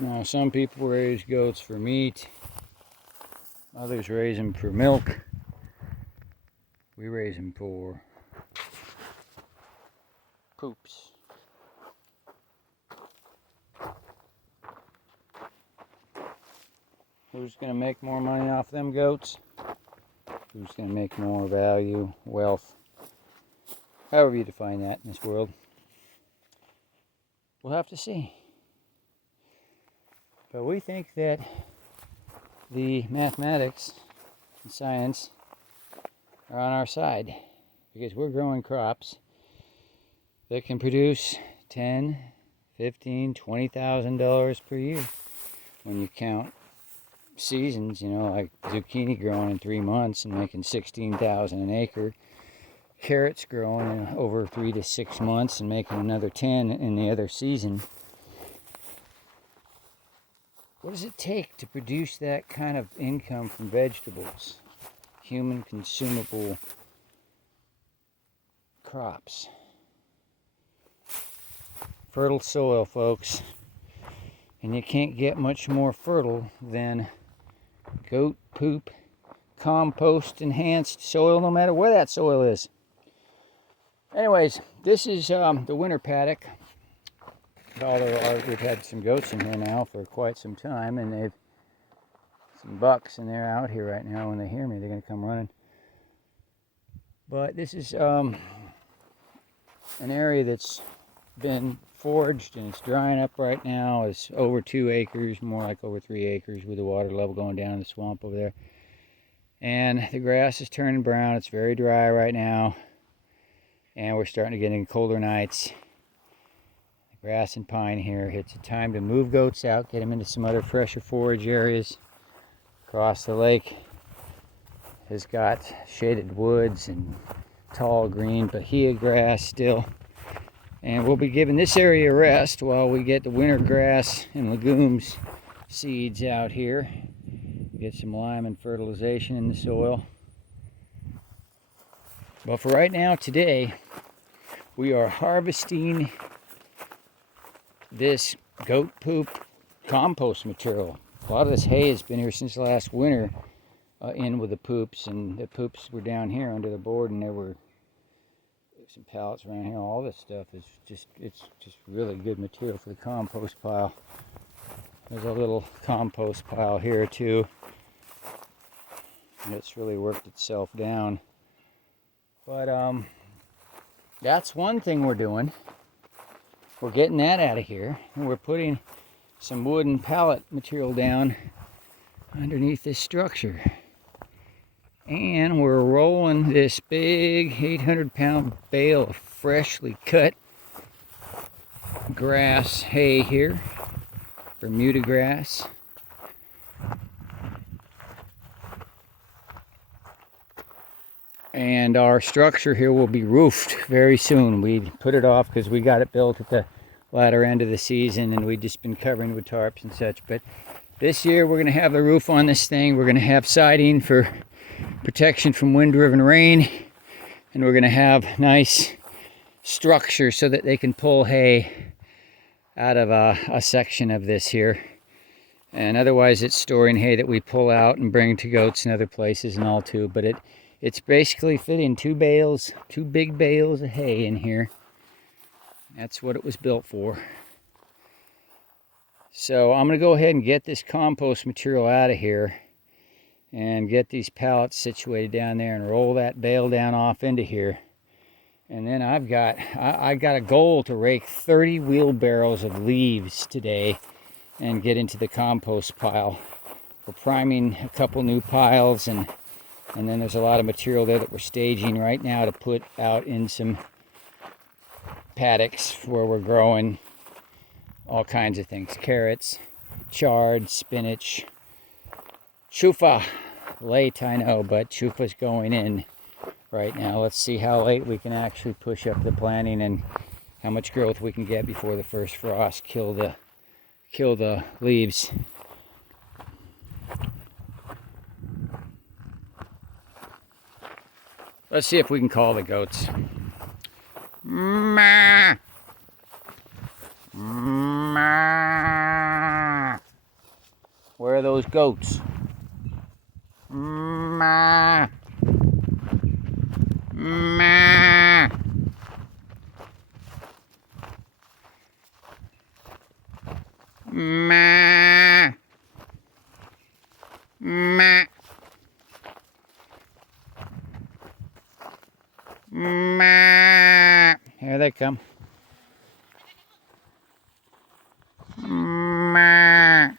Now, some people raise goats for meat, others raise them for milk. We raise them for poops. Who's going to make more money off them goats? Who's going to make more value, wealth, however you define that in this world? We'll have to see. But we think that the mathematics and science are on our side, because we're growing crops that can produce $10,000, $15,000, $20,000 per year. When you count seasons, you know, like zucchini growing in 3 months and making $16,000 an acre, carrots growing in over 3 to 6 months and making another 10 in the other season. What does it take to produce that kind of income from vegetables, human consumable crops? Fertile soil, folks. And you can't get much more fertile than goat poop, compost enhanced soil, no matter where that soil is. Anyways, this is the winter paddock. Although we've had some goats in here now for quite some time, and they've some bucks, and they're out here right now. When they hear me, they're going to come running. But this is an area that's been foraged, and it's drying up right now. It's over 2 acres, more like over 3 acres, with the water level going down in the swamp over there. And the grass is turning brown. It's very dry right now, and we're starting to get in colder nights. Grass and pine here. It's a time to move goats out, get them into some other fresher forage areas. Across the lake has got shaded woods and tall green bahia grass still. And we'll be giving this area a rest while we get the winter grass and legumes seeds out here. Get some lime and fertilization in the soil. But for right now, today, we are harvesting this goat poop compost material. A lot of this hay has been here since last winter, in with the poops, and the poops were down here under the board, and there were some pallets around here. All this stuff is it's just really good material for the compost pile. There's a little compost pile here too, and it's really worked itself down. But that's one thing we're doing. We're getting that out of here, and we're putting some wooden pallet material down underneath this structure. And we're rolling this big 800-pound bale of freshly cut grass hay here, Bermuda grass. And our structure here will be roofed very soon. We put it off because we got it built at the latter end of the season, and we've just been covering with tarps and such. But this year we're going to have the roof on this thing. We're going to have siding for protection from wind-driven rain, and we're going to have nice structure so that they can pull hay out of a section of this here. And otherwise it's storing hay that we pull out and bring to goats and other places and all too. But it's basically fitting 2 big bales of hay in here. That's what it was built for. So I'm going to go ahead and get this compost material out of here and get these pallets situated down there and roll that bale down off into here. And then I got a goal to rake 30 wheelbarrows of leaves today and get into the compost pile. We're priming a couple new piles, and then there's a lot of material there that we're staging right now to put out in some paddocks where we're growing all kinds of things. Carrots, chard, spinach, chufa. Late, I know, but chufa's going in right now. Let's see how late we can actually push up the planting and how much growth we can get before the first frost kill the leaves. Let's see if we can call the goats. Ma. Ma. those goats. Ma. Ma. Ma. Ma. Ma. Here they come. Ma.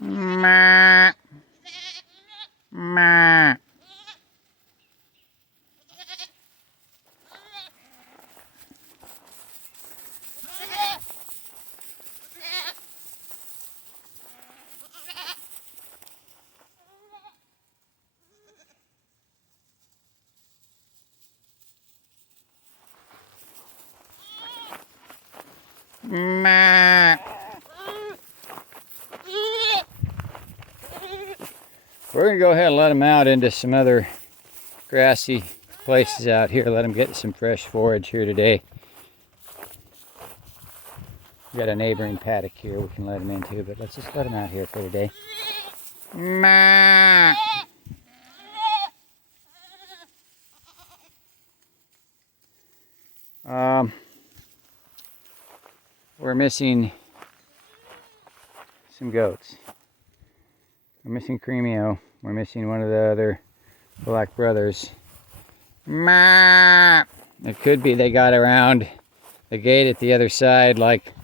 Ma. Ma. Ma. We're going to go ahead and let them out into some other grassy places out here. Let them get some fresh forage here today. We got a neighboring paddock here we can let them into, but let's just let them out here for today. Ma. We're missing some goats. We're missing Creamio. We're missing one of the other black brothers. Ma. It could be they got around the gate at the other side like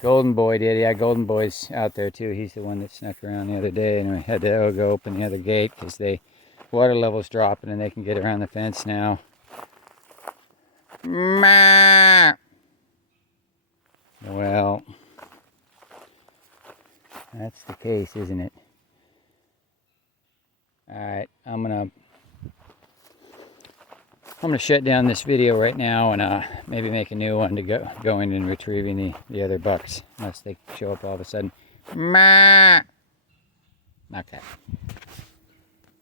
Golden Boy did. Yeah, Golden Boy's out there too. He's the one that snuck around the other day, and we had to go open the other gate because water level's dropping and they can get around the fence now. Ma. Well, that's the case, isn't it? Alright, I'm gonna shut down this video right now and maybe make a new one to go in and retrieving the other bucks, unless they show up all of a sudden. Ma. Okay.